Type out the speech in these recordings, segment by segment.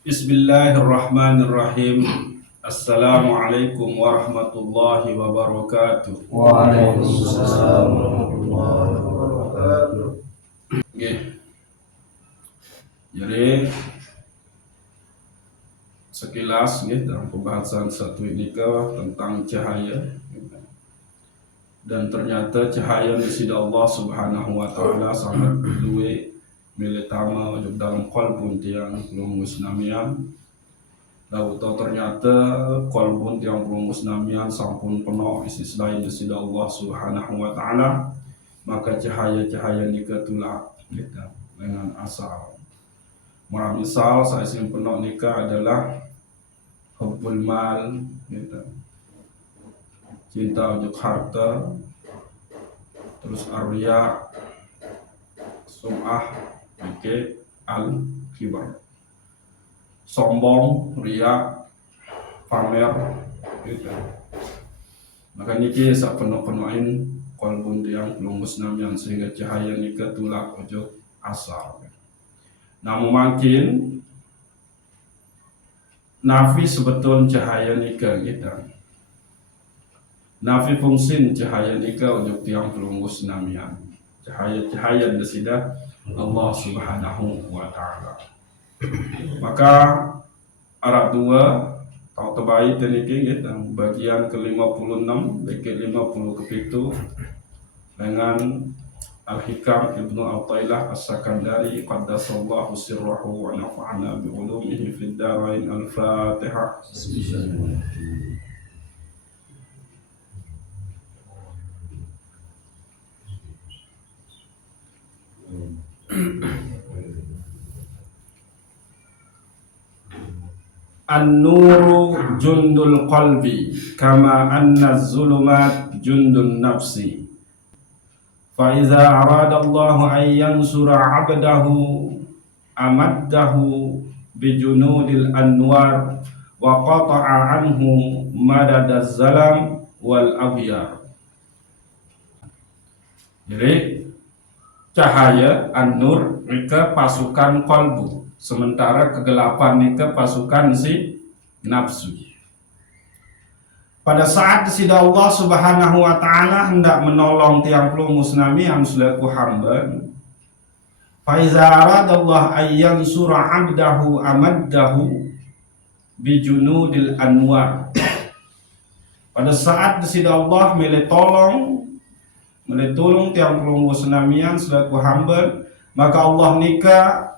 Bismillahirrahmanirrahim. Assalamualaikum warahmatullahi wabarakatuh. Waalaikumsalam warahmatullahi wabarakatuh. Nggih. Jadi sekilas nggih dalam pembahasan satu ini tentang cahaya. Dan ternyata cahaya di sisi Allah Subhanahu wa taala sangat luwe militama dalam qalbun tiang pelung musnamian. Lalu ternyata qalbun tiang pelung musnamian sampun penuh isi selain di sisi Allah Subhanahu wa taala, maka cahaya-cahaya nikah tulak kita dengan asal. Mara misal saya penuh nikah adalah hubbul mal gitu. Cinta untuk harta, terus arya, sum'ah, al-kibar, sombong, riya, pamer, gitu. Maka niki sak penuh-penuhin qalbun tiang belum musnamian sehingga cahaya nikah tulak ojo asal. Namun makin nafi sebetulnya cahaya nikah kita. Nafi fungsin cahaya nikah untuk tiang pelung musnamian. Cahaya-cahaya desida Allah Subhanahu wa taala. Maka Arab 2 tahu terbaik teniki kita bagian ke-56 ke-50 ke-7 dengan Al-Hikam Ibnu Athaillah As-Sakandari qaddasallahu sirrahu wa nafa'ana bi ulumihi fid darain. Al-Fatihah. An-nuru jundul qalbi kama anna az-zulumat jundun nafsi. Fa iza arada Allah an yansura 'abdahu amaddahu bi junudil anwar wa qata'a anhu madadaz zalam wal aghyar. Jadi cahaya an-nur mereka pasukan qalbu, sementara kegelapan mereka pasukan si nafsu. Pada saat disida Allah Subhanahu wa taala hendak menolong tiang pelung musnami yang selaku hamba, fa iza aradallah ayyan sura 'abdahu amaddahu bi junudil anwar. Pada saat disida Allah tolong tiang pelung musnamian selaku hamba, maka Allah nikah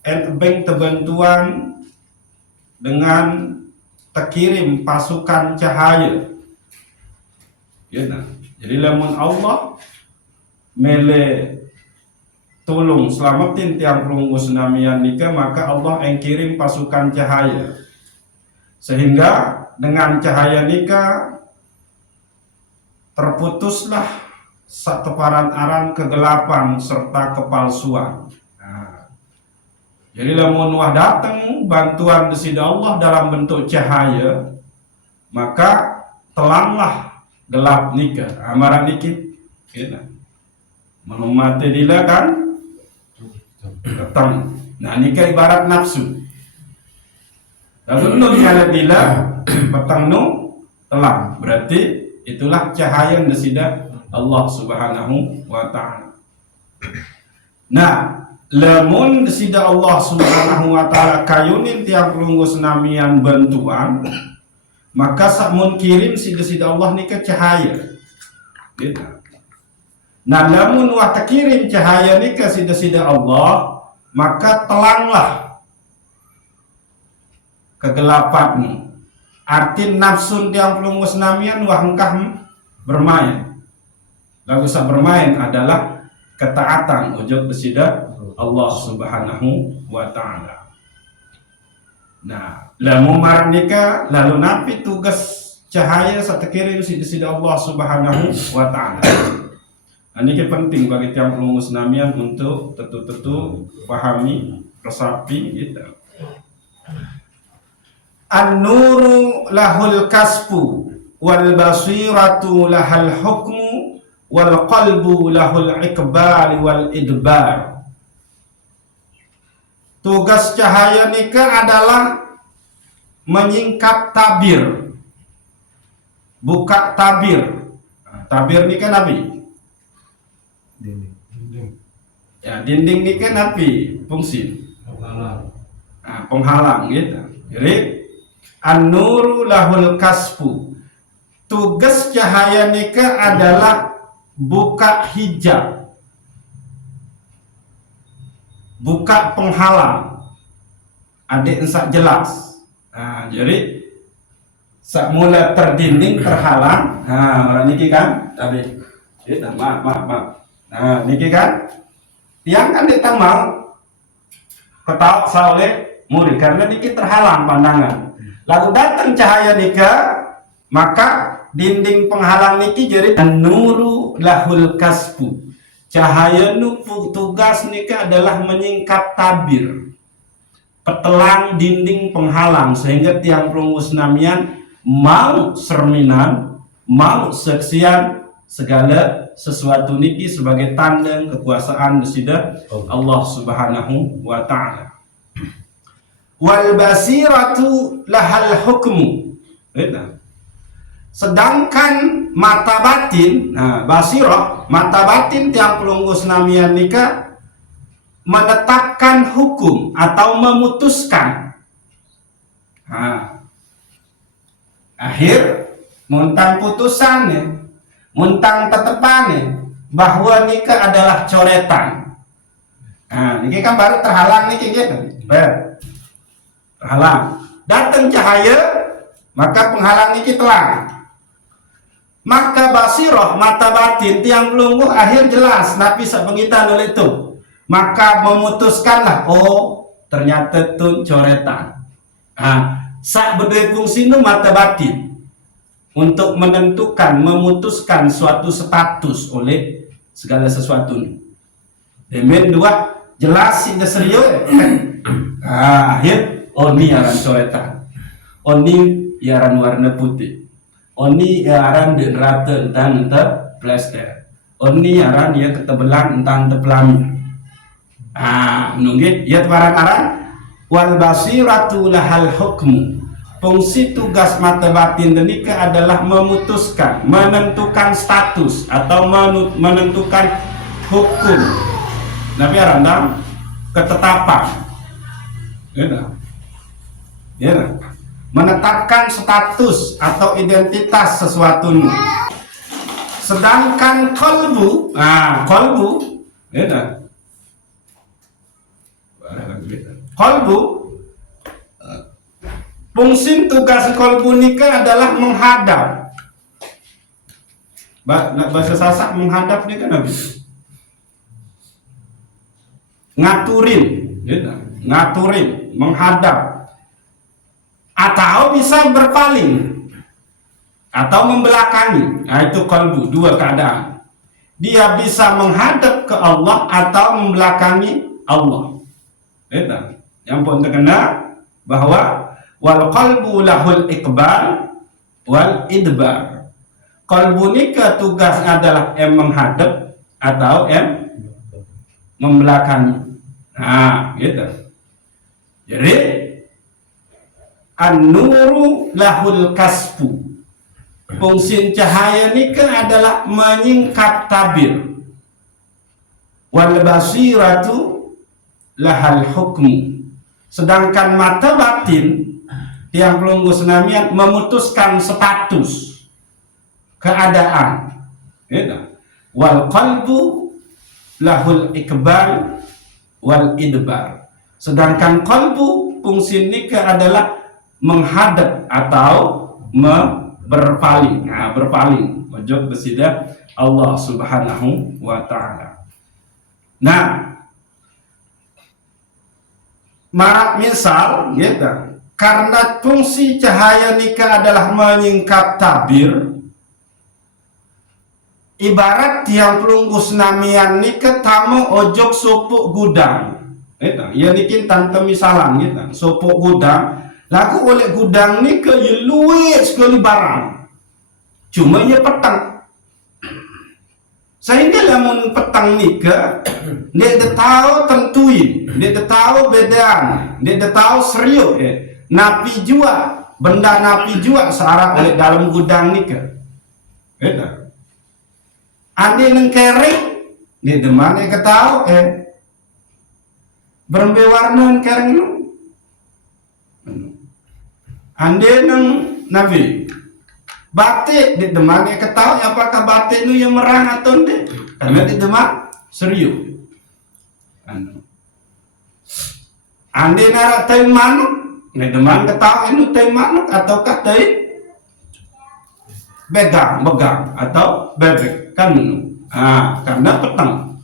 entbeng terbantuan dengan terkirim pasukan cahaya. Ya, nah. Jadi lamun Allah mele tolong selamatin tiang pelung musnamian nikah, maka Allah yang kirim pasukan cahaya. Sehingga dengan cahaya nikah terputuslah sateparan aran kegelapan serta kepalsuan. Jadi lamun wah datang bantuan dari Allah dalam bentuk cahaya, maka telanglah gelap nikah. Amaran dikit, kita menumati dila kan, ketang. Nah nikah ibarat nafsu. Lalu nun kalau dila petang nu telang. Berarti itulah cahaya dari Allah Subhanahu wa taala. Nah, lamun desida Allah Subhanahu wa taala kayunin tiang pelunggu senamian bantuan, maka sakmun kirim si desida Allah nika cahaya. Gitu. Nah, lamun wah kirim cahaya nika si desida Allah, maka telanglah kegelapanmu. Arti nafsun tiang pelunggu senamian wah engkah bermain. Lagu sak bermain adalah ketaatan ujub desida Allah Subhanahu wa taala. Nah, lamun marang nikah lalu napi tugas cahaya satekirim sida Allah Subhanahu wa taala. Ini penting bagi tiang pelung musnamian untuk tentu pahami, resapi gitu. An-nuru lahul kasbu wal basiratu lahal hukmu wal qalbu lahul ikbal wal idbar. tugas cahaya nikah adalah menyingkap tabir, buka tabir. Tabir nikah nabi. Ya, dinding nikah nabi, fungsi penghalang gitu. Jadi an-nuru lahul kasfu. Tugas cahaya nikah adalah buka hijab, buka penghalang. Adik ensak jelas. Nah, jadi sak mula terdinding terhalang. Nah, orang niki kan tadi. Maaf. Nah, niki kan tiang kan ditamal ketawa oleh murid karena niki terhalang pandangan. Lalu datang cahaya nikah, maka dinding penghalang niki jadi an-nuru lahul kasfu. Cahaya nu tugas nikah adalah menyingkap tabir, petelang dinding penghalang, sehingga tiang pelunggus namian mau serminan, mau seksian segala sesuatu niki sebagai tanda kekuasaan nusida Allah Subhanahu wa ta'ala. Wal basiratu lahal hukmu. Sedangkan mata batin, nah basirah, mata batin tiang pelunggus namian nikah menetapkan hukum atau memutuskan. Nah, akhir muntang putusannya, muntang tetepannya bahwa nikah adalah coretan. Nah, ini kan baru terhalang nih gitu. Terhalang. Datang cahaya, maka penghalang ini telang. Maka basirah, mata batin tiang pelungguh akhir jelas napi sepengitan oleh itu. Maka memutuskanlah, oh ternyata itu coretan. Nah, sak berdua fungsi itu mata batin untuk menentukan, memutuskan suatu status oleh segala sesuatu. Demen dua jelas ini serius. Akhir, oh ini aran coretan, oh ini aran warna putih. Oni aran di rata entang plester. Oni aran dia ketebelan entang tepelami. Menunggit ia barang aran wal basiratu lahal hukmu. Fungsi tugas mata batin nikah adalah memutuskan, menentukan status atau menentukan hukum. Nabi aran dalam ketetapan. Ya. Menetapkan status atau identitas sesuatu. Sedangkan kolbu, kolbu, fungsi tugas kolbu nikah adalah menghadap. Bahasa Sasak menghadap ni kan habis. Ngaturin, menghadap. Atau bisa berpaling atau membelakangi. Nah, itu kalbu, dua keadaan. Dia bisa menghadap ke Allah atau membelakangi Allah. Itu yang pun terkena bahwa wal qalbu lahul iqbal wal idbar. Kalbu ini tugas adalah menghadap atau membelakangi. Nah, gitu. Jadi an-nuru lahul kasfu. Fungsi cahaya nikah adalah menyingkap tabir. Wal basiratu lahal hukmu. Sedangkan mata batin yang pelunggu senamian memutuskan status keadaan. Wal qalbu lahul iqbal wal idbar. Sedangkan qalbu fungsi nikah adalah menghadap atau berpaling. Nah, berpaling wajib bersida Allah Subhanahu wa ta'ala. Nah, misal gitu, karena fungsi cahaya nikah adalah menyingkap tabir, ibarat tiang pelunggus namian nikah tamu ojok supuk gudang. Ya nikin tante misalan gitu, supuk gudang. Laku oleh gudang ni ke luit sekali barang. Cuma ia petang. Sehingga lamun petang nika dia dah tahu tentuin, dia dah tahu bedaan, dia dah tahu serius napi jua benda napi jua searah oleh dalam gudang nika. Beda. Andi neng kering, dia demane ketahu berembe warna kering nu. Andi neng nabi batik di demane ketahui apakah batik nu yang merang atau tidak, karena di demak serius. Andi narak teh manuk, di demak ketahui nu teh manuk ataukah teh begang atau bebek kan nu. Karena petang.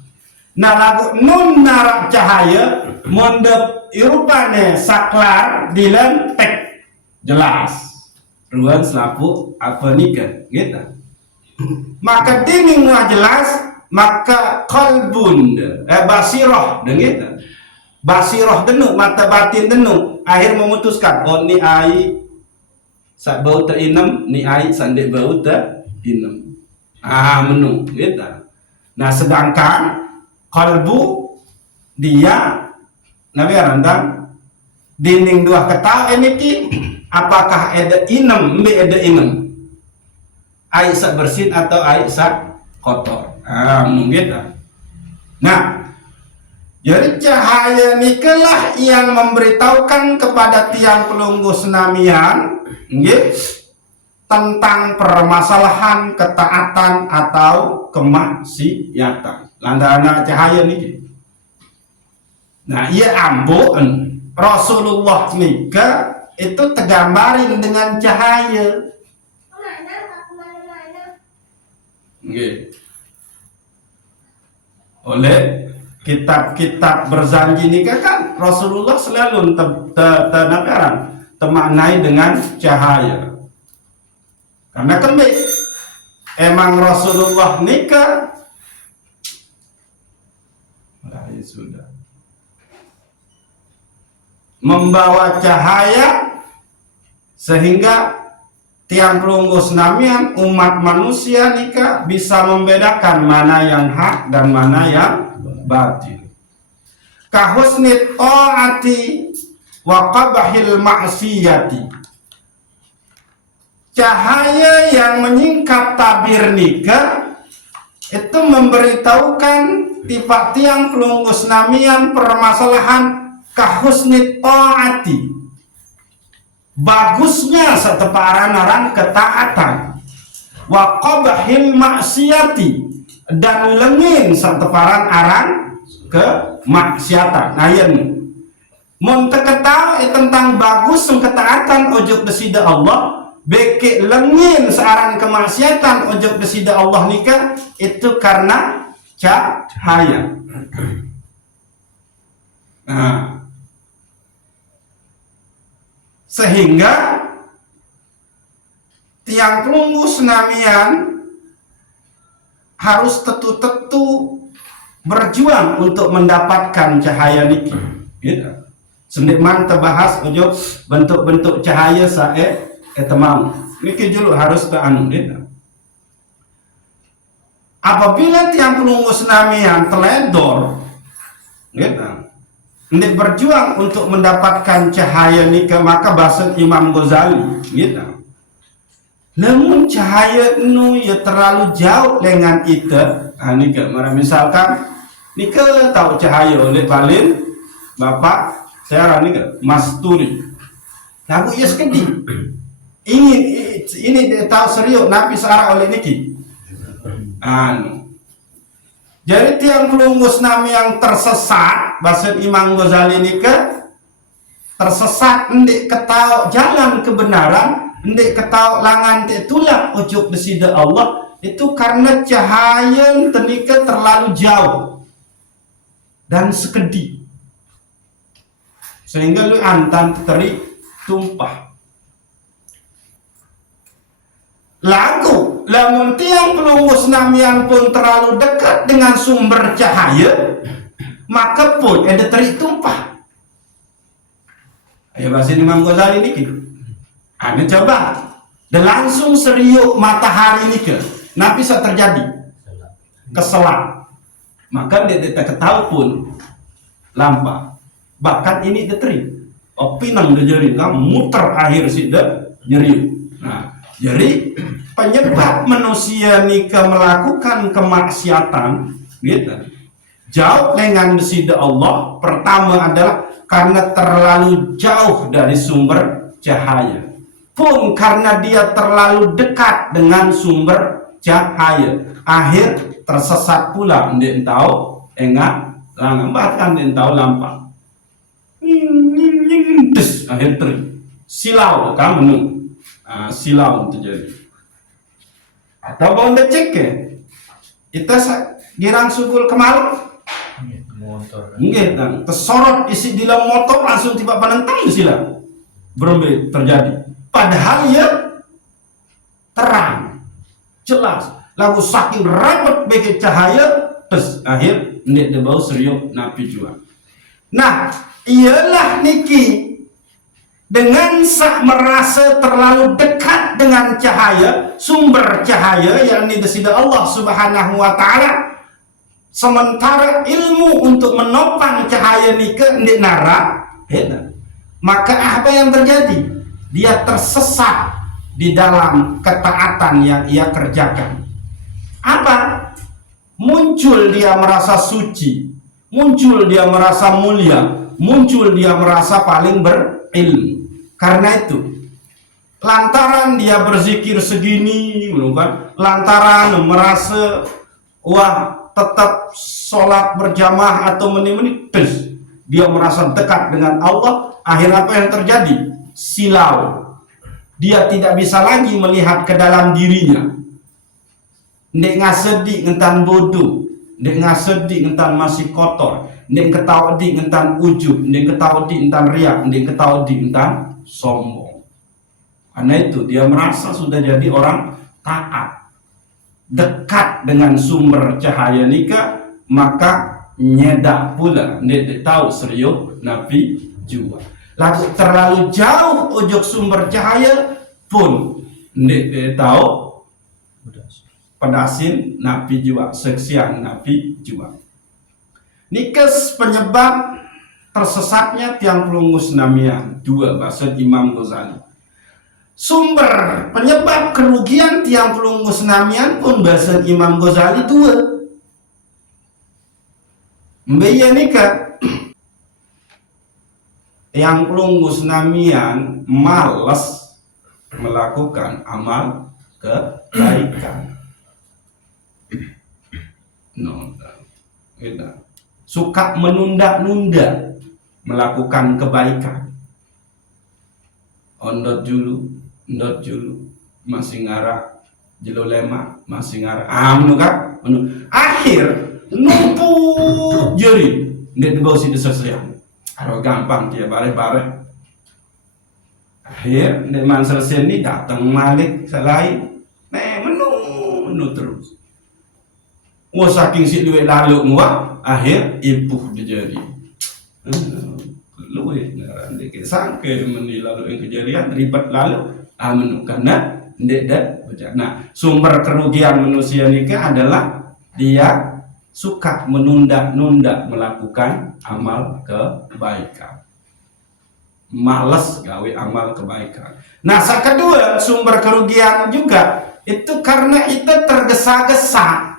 Nah lagu nun narak cahaya mondep irupane saklar dilan tek jelas. Ruan selapu apa nikah gitu. Maka dinding muah jelas, maka kalbun basirah dan gitu. Basirah denu, mata batin denu, akhir memutuskan oh ni ai sak bau terinem, ni ai sandek bau terinem. Menu gitu. Nah sedangkan kalbu dia nabi randang dinding dua ketau ini ki apakah ada inem, mbe ada inem, air sak bersin atau air sak kotor. Mungkin. Nah, jadi cahaya nikalah yang memberitahukan kepada tiang pelunggu senamian, tentang permasalahan ketaatan atau kemaksiatan. Lantaran cahaya niki. Nah, ia ambon Rasulullah nikah itu tergambarin dengan cahaya. Oleh kitab-kitab berzanji nikah kan Rasulullah selalu temaknai dengan cahaya. Karena kembali emang Rasulullah nikah sudah membawa cahaya sehingga tiang pelunggu senamian umat manusia nikah bisa membedakan mana yang hak dan mana yang batil. Kahusnit ta'ati wa qabahil ma'siyati. Cahaya yang menyingkap tabir nikah itu memberitahukan tiang pelunggu senamian permasalahan kahusnit ta'ati, bagusnya seteparan orang ketaatan, wa qabahil maksiati, dan lengin seteparan orang kemaksiatan. Nah ini mun teketahui tentang bagus ketaatan ojuk desida Allah, beke lengin searan kemaksiatan ojuk desida Allah nikah itu karena cahaya. Nah, sehingga tiang pelunggu senamian harus tetu-tetu berjuang untuk mendapatkan cahaya niki. Gitu. Sendikman terbahas ojo bentuk-bentuk cahaya temam. Niki dulu harus teranu. Gitu. Apabila tiang pelunggu senamian teledor, gitu, hendak berjuang untuk mendapatkan cahaya nikah, maka bahasa Imam Ghazali gitu. Namun cahaya nu ya terlalu jauh dengan itu. Nikah, misalkan nikah tahu cahaya oleh balin bapak saya nikah masturi. Lagu ya sekedi. Ini tahu serius nabi searah oleh niki. Jadi tiang pelunggu senami yang tersesat bahasa Imam Ghazali nikah tersesat ndik ketau jalan kebenaran, ndik ketau langan tulak ujuk desida Allah itu karena cahaya tenika terlalu jauh dan sekedi sehingga lu antan teri tumpah. Lagu lamun tiang pelunggu senamian pun terlalu dekat dengan sumber cahaya, maka pun ada terik tumpah. Ayo bahasa Imam Ghazali ini Anda coba dan langsung seriuk matahari ini ke napi bisa terjadi keselak, maka dia tak ketahui pun lampa. Bahkan ini deteri, pinang jeri kan muter akhir sida nyeri. Nah, jadi penyebab manusia nikah melakukan kemaksiatan, gitu, jauh dengan sida Allah. Pertama adalah karena terlalu jauh dari sumber cahaya, pun karena dia terlalu dekat dengan sumber cahaya, akhir tersesat pula. Ndek tahu enggak langang, bahkan ndek tahu lampak. Akhir silau kamu, silau terjadi. Atau bau cek kita girang sukul kemalu, motor. nggih, dan tersorot isi di dalam motor langsung tiba penentang sila berembe terjadi. Padahal ya terang, jelas, lalu saking rapat bagi cahaya, terus akhir ndek de bau seriuk napi jua. Nah, ialah niki dengan merasa terlalu dekat dengan cahaya, sumber cahaya yang disida Allah Subhanahu wa taala, sementara ilmu untuk menopang cahaya nika ndek nara, maka apa yang terjadi? Dia tersesat di dalam ketaatan yang ia kerjakan. Apa? Muncul dia merasa suci, muncul dia merasa mulia, muncul dia merasa paling berilmu. Karena itu, lantaran dia berzikir segini, bukan? Lantaran merasa wah tetap sholat berjamaah atau menit-menit, dia merasa dekat dengan Allah. Akhirnya apa yang terjadi? Silau. Dia tidak bisa lagi melihat ke dalam dirinya. Ndek ngasedi ngentan bodoh, ndek ngasedi ngentan masih kotor, ndek ketaudi ngentan ujub, ndek ketaudi ngentan riak, ndek ketaudi ngentan sombong. Karena itu dia merasa sudah jadi orang taat, dekat dengan sumber cahaya nika, maka nyedak pula ndek tahu serius nabi jua. Lalu terlalu jauh ujung sumber cahaya pun ndek tahu pedasin nabi jua, seksian nabi jua. Nikes penyebab tersesatnya tiang pelungus namian dua, bahasa Imam Ghazali. Sumber penyebab kerugian tiang pelungus namian pun bahasa Imam Ghazali dua. Mbaya nikah yang pelungus namian malas melakukan amal kebaikan. Suka menunda-nunda melakukan kebaikan. Ondot julu, masih ngarak, jelo lemak, masih ngarak. Kan? Akhir numpuk jeri, nggak dibawa si desesian. Kalau gampang dia bare-bare. Akhir dengan selesai ini datang Malik selain, menu terus. Wah saking si duit lalu ngua, akhir ipuh dijadi. Luwe ngaran dek sangke meni lalu yang kejadian ribet lalu menu karena ndek dan bejak. Nah, sumber kerugian manusia nikah adalah dia suka menunda-nunda melakukan amal kebaikan. Males gawe amal kebaikan. Nah, kedua sumber kerugian juga itu karena itu tergesa-gesa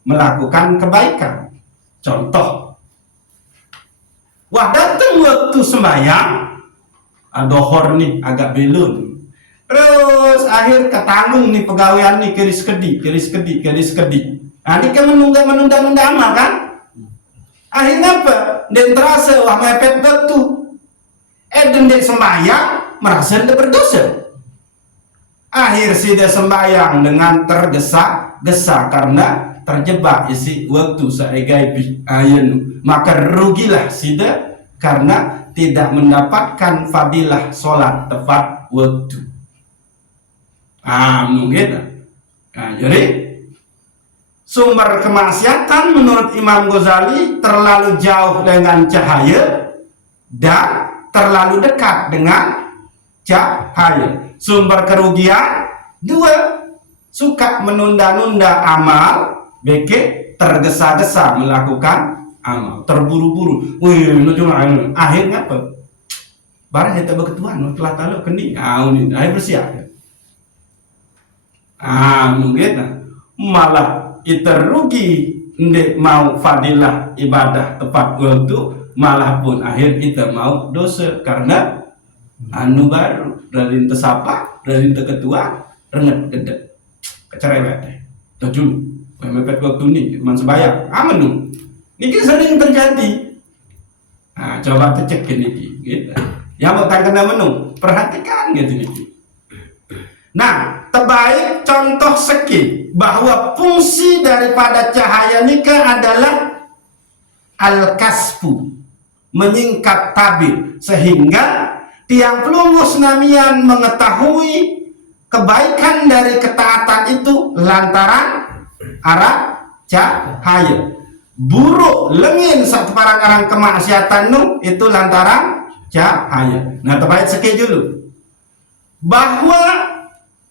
melakukan kebaikan. Contoh, wah datang waktu sembahyang, dohor nih agak belum, terus akhir ketanggung nih pegawaian nih keris kedi. Nah ini kan menunda-nunda amal kan? Akhirnya apa? Dan terasa wah mepet betul. Dan dia sembahyang merasa dia berdosa. Akhir si dia sembahyang dengan tergesa-gesa karena terjebak isi waktu saegaibi ayun, maka rugilah sida karena tidak mendapatkan fadilah sholat tepat waktu. Mungkin. Nah, jadi sumber kemaksiatan menurut Imam Ghazali terlalu jauh dengan cahaya dan terlalu dekat dengan cahaya. Sumber kerugian dua, suka menunda-nunda amal beke tergesa-gesa melakukan amal, terburu-buru. Wih, nu cuma akhirnya apa? Barang kita berketuan, telah tahu kening, ini, air bersiap. Mungkin malah kita rugi, ndek mau fadilah ibadah tepat waktu, malah pun akhir kita mau dosa karena anu baru dari tersapa, dari ketua, renget gede, kecerewet, dulu, mepet waktu ini, teman sebaya, aman dong. Ini sering terjadi. Coba cek ini, gitu. Yang mau kena menu, perhatikan gitu nih. Nah, terbaik contoh seki bahwa fungsi daripada cahaya nikah adalah al-kasfu, menyingkat tabir, sehingga tiang pelunggu senamian mengetahui kebaikan dari ketaatan itu lantaran arah cahaya. Buruk lengin satu parang kemaksiatan itu lantaran cahaya. Nah, terbaik seki dulu bahwa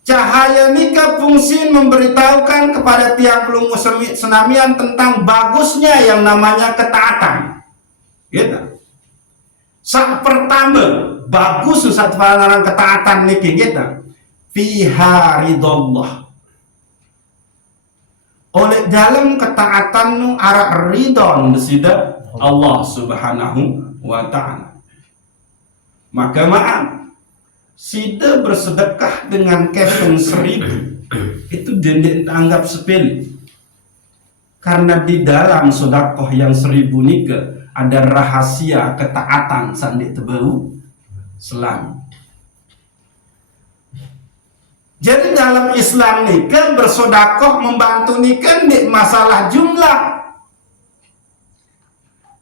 cahaya nikah fungsi memberitahukan kepada tiang pelunggu senamian tentang bagusnya yang namanya ketaatan. Gitu. Saat pertama bagus satu parang ketaatan niki kita fiha ridallah. Oleh dalam ketaatan arah ridon besida Allah Subhanahu wa ta'ala. Maka maaf, sida bersedekah dengan keping 1000 itu dianggap sepele, karena di dalam sedekah yang 1000 nika ada rahasia ketaatan sandi tebau selam. Jadi dalam Islam nikah bersedekah membantu nikah di masalah jumlah,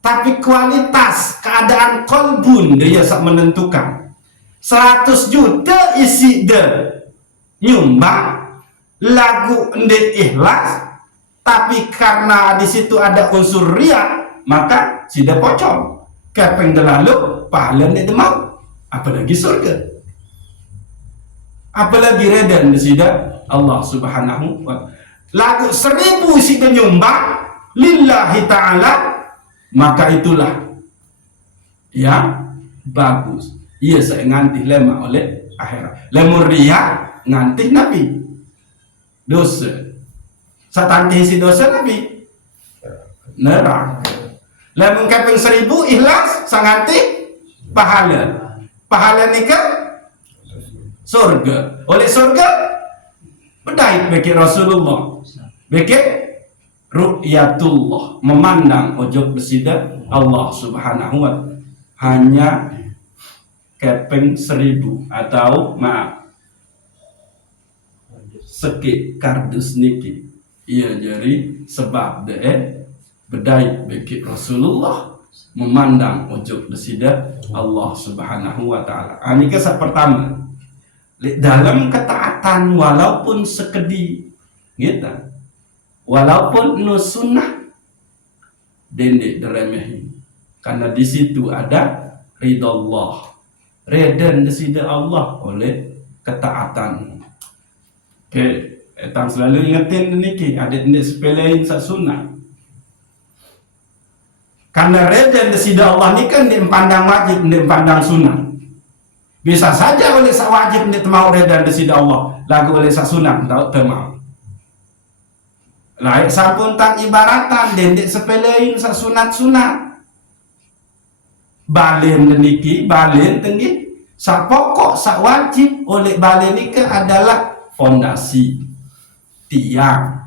tapi kualitas keadaan kolbun dia menentukan. 100 juta isi de nyumbang lagu ndek ikhlas, tapi karena di situ ada unsur ria, maka sida pocong kepeng delalu pahala ndek mau, apalagi surga, apalagi redan di sida Allah Subhanahu wa ta'ala. Lagu 1000 sida nyumbang lillahi ta'ala, maka itulah yang bagus. Ia saya ngantih lema oleh akhirat. Lemur ria ngantih nabi dosa. Satantih si dosa nabi neraka. Lemur keping 1000 ikhlas sangantih pahala. Pahala nikah surga. Oleh surga bedai bagi Rasulullah, bagi ru'yatullah, memandang ojok besida Allah Subhanahu wa ta'ala hanya keping 1000 atau maaf seki kardus niki. Ia jadi sebab bedai bagi Rasulullah memandang ojok besida Allah Subhanahu wa ta'ala. Ini kisah pertama dalam ketaatan walaupun sekedi gitu, walaupun nu sunnah dendek diremehi, karena di situ ada ridha Allah, redan di sisi Allah oleh ketaatan. Oke, etang selalu ingetin niki, ada dendek sepelein sak sunnah. Karena redan di sisi Allah ni kan dia pandang wajib, dia pandang sunnah. Bisa saja oleh sak wajib dia mau redan di sisi Allah, lagu oleh sak sunnah tak mau. Lain sampun tak ibaratan dendek sepelein sak sunat-sunat. Balen niki, balen tinggi sak pokok, sak wajib oleh balen niki adalah fondasi, tiang,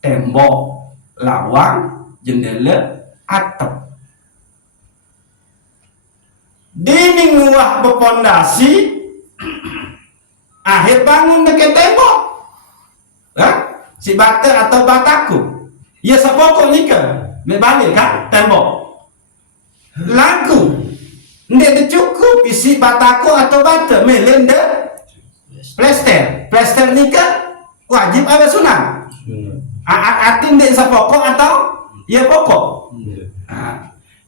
tembok, lawang, jendela, atap. Dinding luah berpondasi, akhir bangun dekat tembok. Si bata atau bataku, ia sepokok nika, balik kan tembok. Lagu, ndak cukup isi bataku atau bata, melenda plester nika wajib ada sunat. Arti ndak sepokok atau ia pokok.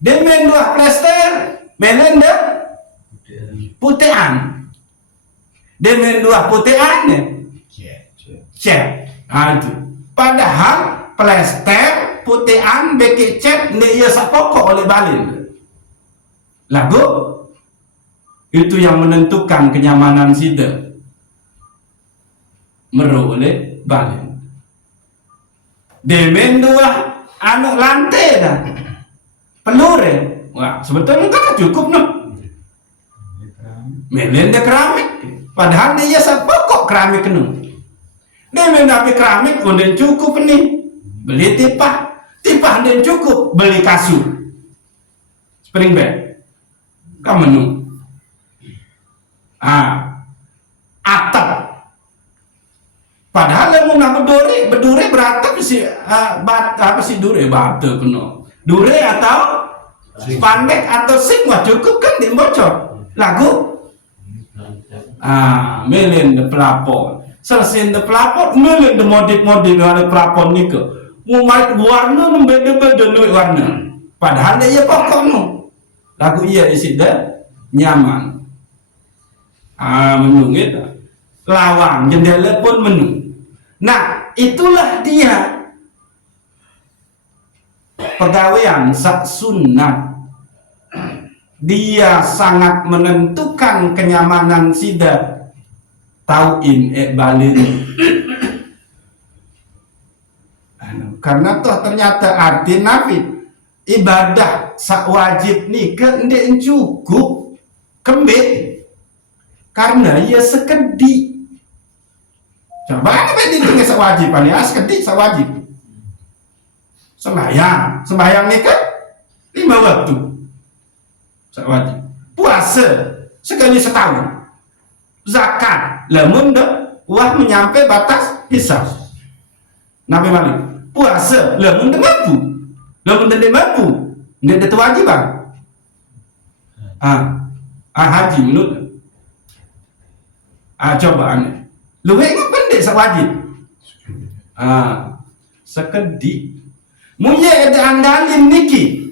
Demen dua plester, melenda putihan. Demen dua putihan, cek. Itu. Padahal plester putihan beki cat ne ia sak pokok oleh balin lagu itu yang menentukan kenyamanan sida meru oleh balin demen dua anu lantai dah pelure wah sebetulnya kan cukup no melen dia keramik padahal dia sak pokok keramik kenu dia mendapat keramik kemudian cukup nih beli tipah dia cukup beli kasur spring bed kamu menu atap padahal yang mau berdure beratap si apa sih dure batu kena dure atau pandek atau sing wah cukup kan dia bocor lagu melen de pelapon selesai de pelapon melen de modif ada pelapon ni ke mumat warna beda-beda duit warna padahal dia pokok no lagu iya isi dah nyaman menu gitu lawang jendela pun menu nah itulah dia pegawaian sak sunat dia sangat menentukan kenyamanan sida tauin balin karena toh ternyata arti nafi ibadah sak wajib ni ke ndek cukup kembit karena ia sekedi coba ada beda dengan sak wajib ya sekedi sak wajib sembahyang ni kan 5 waktu sak wajib puasa sekali setahun zakat lamun dah wah menyampai batas hisab Nabi Malik puasa lamun dah mampu dia ada kewajiban haji menurut coba aneh lu ingat pendek sak wajib sekedi munya ada andalin niki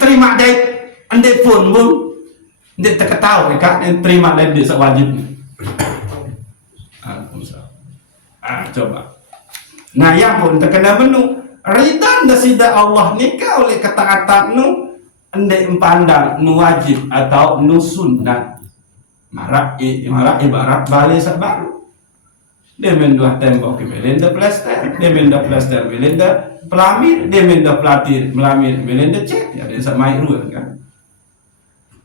terima dari ande pun dia terketahui kan yang terima dari dia sak wajib coba nah yang pun terkena menu ridha dasida Allah nikah oleh ketaatan nu ande empandang nu wajib atau nu sunnah marak ibarat balik sak baru dia menduah tembok ke melenda plester dia menduah plester melenda pelamir dia menduah pelatih melamir melenda cat ya dia sak mai ruang kan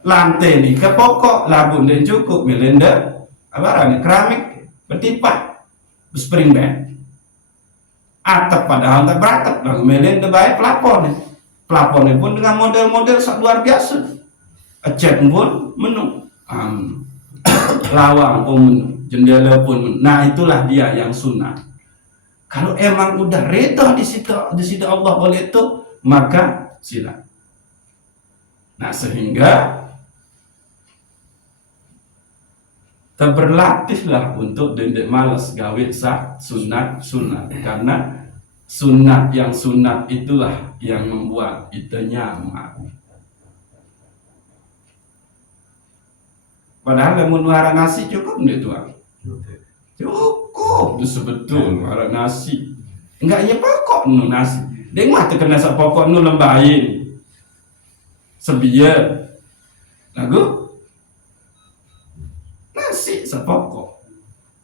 lantai ni ke pokok labun dan cukup melenda abaran keramik bertipah spring bed atap padahal tak beratap lalu melenda baik pelaponnya pun dengan model-model luar biasa cat pun menu lawang pun menu jendela pun menu. Nah itulah dia yang sunnah kalau emang udah reda di situ Allah boleh itu maka sila nah sehingga berlatihlah untuk dendek malas gawe sah sunat karena sunat yang sunat itulah yang membuat kita nyaman padahal lamun wara nasi cukup nggak tuan cukup itu sebetul wara nasi enggaknya pokok nu nasi dia mah terkena sak pokok nu lembahin sebiar lagu nasi sepokok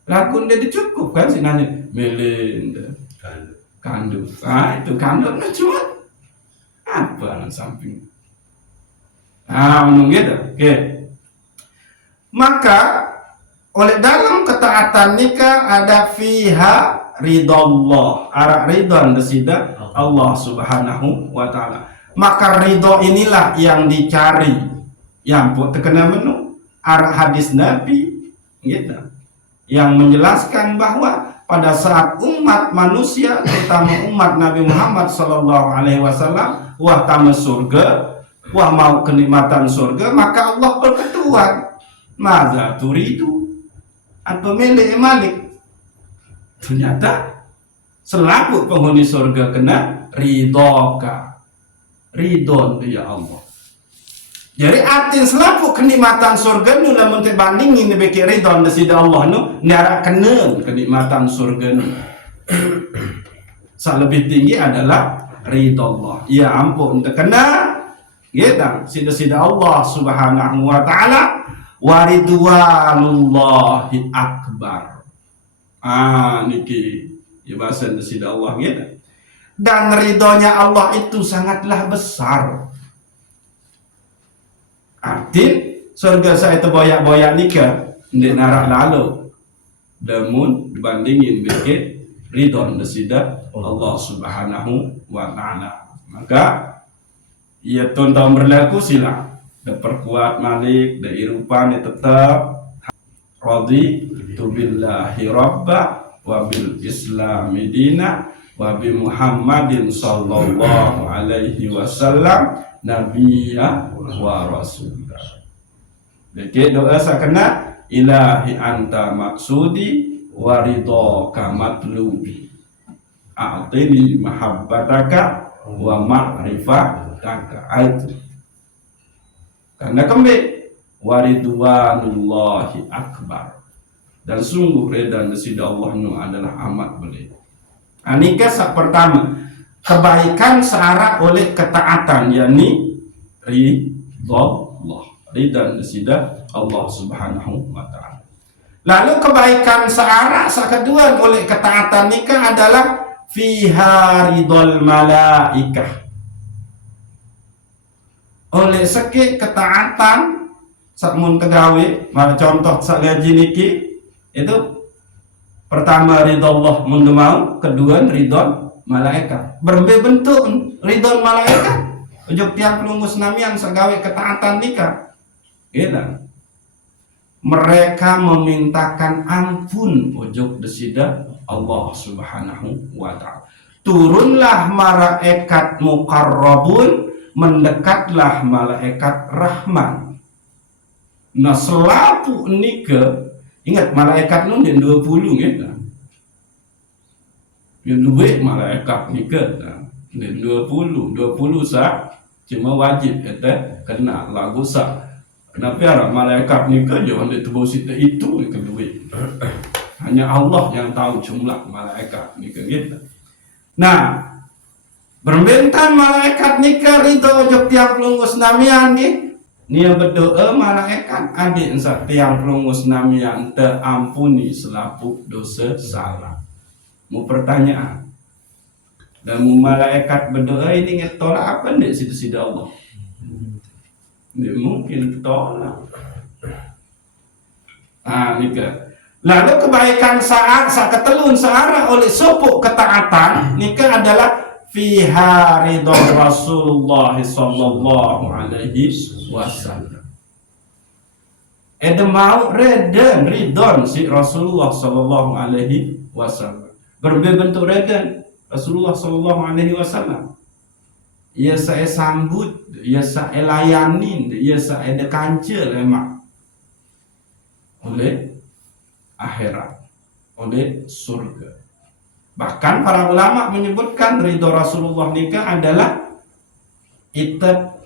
lagun dia cukup kan si nanya melenda kandung itu kandung cuma apa yang samping menunggu gitu oke. Maka oleh dalam ketaatan nikah ada fiha ridallah arah ridwan desida Allah subhanahu wa ta'ala maka ridho inilah yang dicari yang pun terkena menu arah hadis Nabi gitu yang menjelaskan bahwa pada saat umat manusia terutama umat Nabi Muhammad SAW wah tamas surga wah mau kenikmatan surga maka Allah berketuan maza turidu atau malik ternyata selaku penghuni surga kena ridho ya Allah Jadi atin selapu kenikmatan surga nu lamun teu bandingin beki ridon desida Allah nu niara keneu kenikmatan surga nu. Lebih tinggi adalah ridho Allah. Ya ampun teu kena gitu sida-sida Allah Subhanahu wa taala wa ridwanullahi akbar. Niki ya bahasa desida Allah gitu. Dan ridhonya Allah itu sangatlah besar. Arti surga saya itu boyak-boyak nikah di narak lalu namun dibandingin bikin ridho desida Allah Subhanahu wa ta'ala. Maka ia tahun berlaku sila diperkuat malik dari irupan tetap radhi tu billahi rabba wa bil islami dina wa bi Muhammadin sallallahu alaihi wasallam nabiyya wa rasulah. Jadi doa sakana ilahi anta maksudi wa ridhaka matlubi a'tini mahabbataka wa ma'rifataka. Itu karena kembali wa ridwanullahi akbar, dan sungguh redha desida Allah nu adalah amat beliau. Anika sak pertama kebaikan searah oleh ketaatan, yakni ridha Allah, ridha desida Allah Subhanahu wa taala. Lalu kebaikan searah sak kedua oleh ketaatan nikah adalah fiha ridol malaikah. Oleh seki ketaatan sakmun tegawe, contoh sak gaji niki itu pertama ridho Allah mundu mau, kedua ridho malaikat. Berbagai bentuk ridho malaikat. Ujuk tiang pelungus namian sagawe ketaatan nikah. Gitu. Mereka memintakan ampun ujuk desida Allah Subhanahu wa ta'ala. Turunlah malaikat muqarrabun, mendekatlah malaikat rahman. Nah selapu nikah, ingat malaikat nu den 20 gitu. Yang duit malaikat nikah den 20 sah cuma wajib eta kena lagu sah. Kenapa ya malaikat nikah jangan deposito itu duit. Hanya Allah yang tahu jumlah malaikat nikah gitu. Nah, berbentan malaikat nikah itu ojok tiang pelungus namian gitu. Nia berdoa malaikat adik sak tiang pelungus namian terampuni selapu dosa salah. Mau pertanyaan. Dan malaikat berdoa ini ngetolak apa nih sida-sida Allah? Dia mungkin tolak. Nikah. Lalu kebaikan saat ketelun searah oleh sopuk ketaatan nikah adalah fiha ridho Rasulullah sallallahu alaihi wasallam. Mau ridon si Rasulullah sallallahu alaihi wasallam. Berbagai bentuk redha Rasulullah sallallahu alaihi wasallam. Ia saya sambut, ia saya layanin, ia saya dekancer lemak oleh akhirat, oleh surga. Bahkan para ulama menyebutkan ridho Rasulullah nikah adalah itet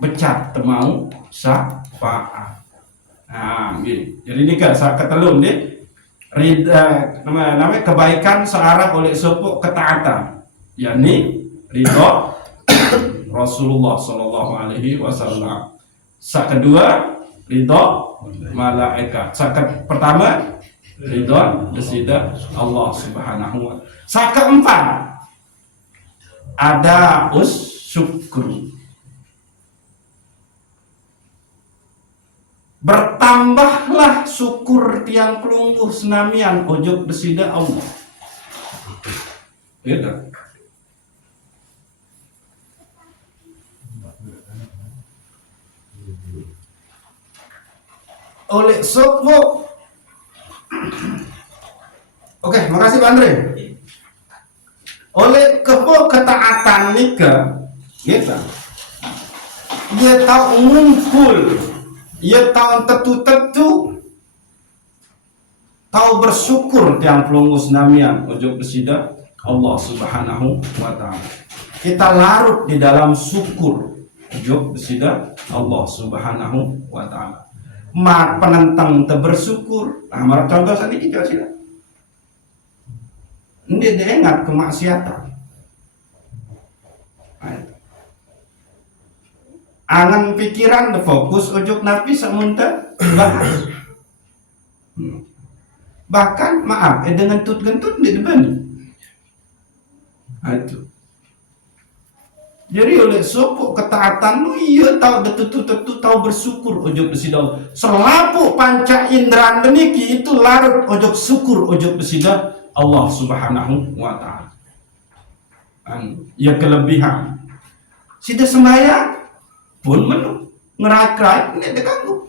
becat temau syafaat. Gitu. Jadi nikah sak ketelun deh namanya kebaikan searah oleh sopuk ketaatan, yakni ridho Rasulullah sallallahu alaihi wasallam. Sak kedua ridho malaikat. Sak pertama ridho desida Allah Subhanahu wa ta'ala. Sak keempat ada syukru. Bertambahlah syukur tiang pelungguh senamian ojok desida Allah. Gitu. Oleh sopo. Oke, makasih Pak Andre. Oleh kepo ketaatan nikah, gitu. Dia tahu ngumpul, dia tahu tetu-tetu, tahu bersyukur tiang pelungus namian ojok besida Allah Subhanahu wa ta'ala. Kita larut di dalam syukur. ujub besida Allah Subhanahu wa taala. Mak penentang bersyukur. Nah, marah contoh saat ini kita sila. Ini dia ingat kemaksiatan. Angan pikiran fokus ujub nabi semunta bahas. Bahkan maaf, dengan gentut di depan. Itu. Jadi oleh sopok ketaatan lu iya tahu betul-betul tahu bersyukur ujub besida. Selapu panca indra deniki itu larut ujub syukur ujub besida Allah Subhanahu wa taala. Ya kelebihan. Sida sembahyang pun menu ngerak-rak ini diganggu.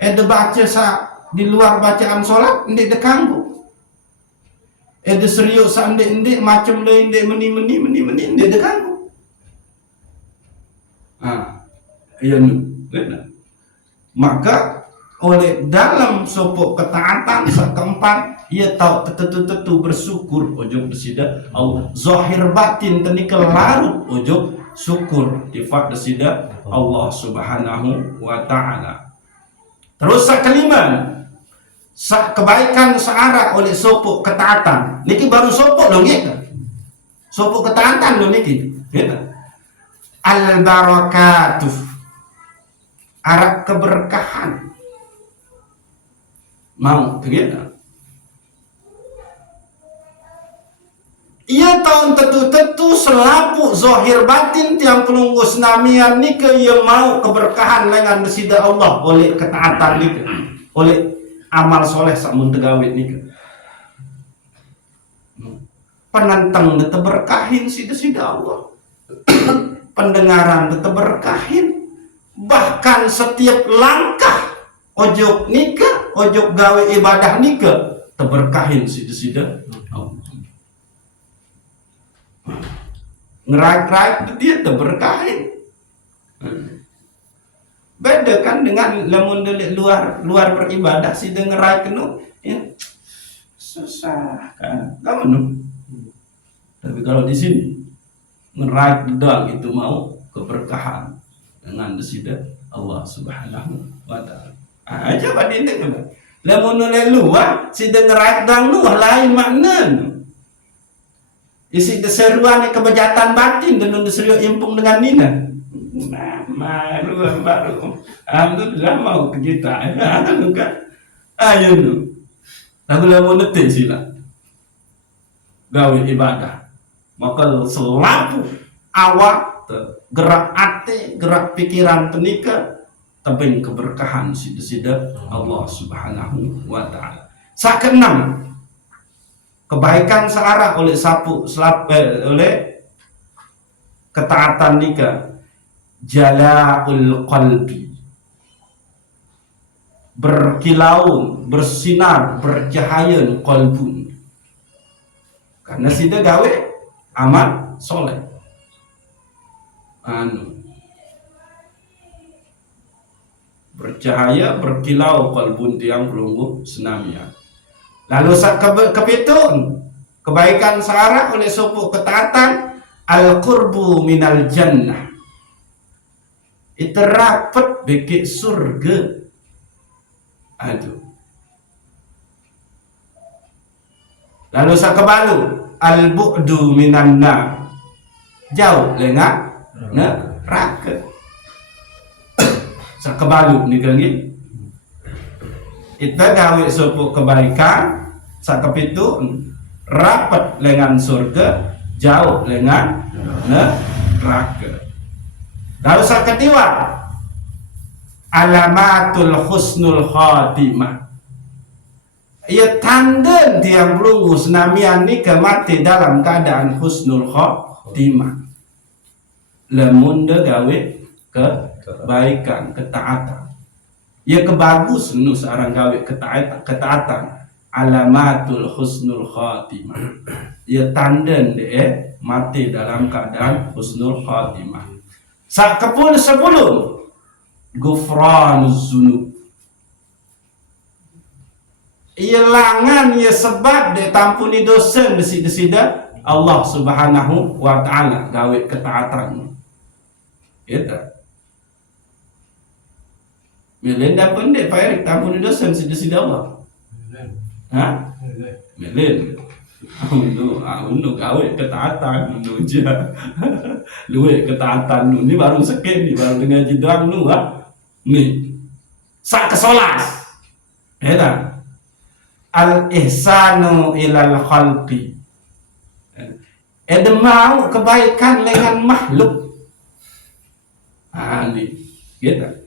Baca di luar bacaan sholat ini diganggu. Serius ande macam lain meni ini diganggu. Iya nu. Maka oleh dalam sopok ketaatan keempat ia tahu tetu bersyukur ujub besida Allah zahir batin tadi kelarut ujub syukur sifat besida Allah Subhanahu wa taala. Terus kelima kebaikan searah oleh sopok ketaatan. Niki baru sopok loh gitu. Sopok ketaatan loh niki. Gitu. Al barakatuh. Arah keberkahan. Mau begitu. Ia tahun tentu selapu zahir batin tiang pelunggus namian nika ia mau keberkahan dengan besida Allah oleh ketaatan nika. Oleh amal soleh samun tegawit nika. Penantang tetap berkahin sida Allah. Pendengaran tetap berkahin. Bahkan setiap langkah ojok nika, ojok gawe ibadah nika teberkahin sida Allah. Ngerak-rak dia teberkahin. Beda kan dengan lamun delik luar beribadah si dengerai kenu ya susah kan kamu nu. Tapi kalau di sini ngerai gedang itu mau keberkahan dengan desida Allah Subhanahu wa taala. Aja badin teh kan. Lamun luar si dengerai gedang nu lain makna. Isi deseruan kebejatan batin dan deseru impung dengan nina. Baru alhamdulillah mau ke kita ayo nu aku mau netin sila gawe ibadah maka selaku awak gerak ate gerak pikiran tenika tebing keberkahan sida Allah Subhanahu wa taala. Sakenam kebaikan searah oleh oleh ketaatan nika jala'ul qalbi berkilau bersinar bercahaya qalbun karena sida gawe amal soleh bercahaya berkilau qalbun tiang pelunggu senamia. Lalu kepitun kebaikan searah oleh suku ketaatan al-qurbu minal jannah itu rapat bikin surga. Aduh. Lalu sakebalu al-bu'du minan nar jauh lengah neraka. Sakebalu ni gangi kita gawe suku kebaikan sakepitu rapat lengan surga jauh lengan neraka. Lalu saketiwa alamatul husnul khatimah. Ia tanda tiang pelunggu senamian nika mati dalam keadaan husnul khatimah. Lemunda gawe kebaikan, ketaatan. Ia kebagus nu seorang gawe ketaatan. Alamatul husnul khatimah. Ia tanda dia mati dalam keadaan husnul khatimah. Sakepul sebelum gufranuz zunub. Ia langan ia sebab dia tampuni dosa desida Allah Subhanahu wa taala gawe ketaatan. Gitu. Melen dah pendek Pak Erik tampun dosen sida Allah. Ha? Melen. Unu gawe ketaatan unu aja. Luwe ketaatan nu ni baru sikit ni baru dengan jidang nu ni. Sak kesolas. Ya al ihsanu ilal khalqi. Mau kebaikan dengan makhluk. Ni. Gitu.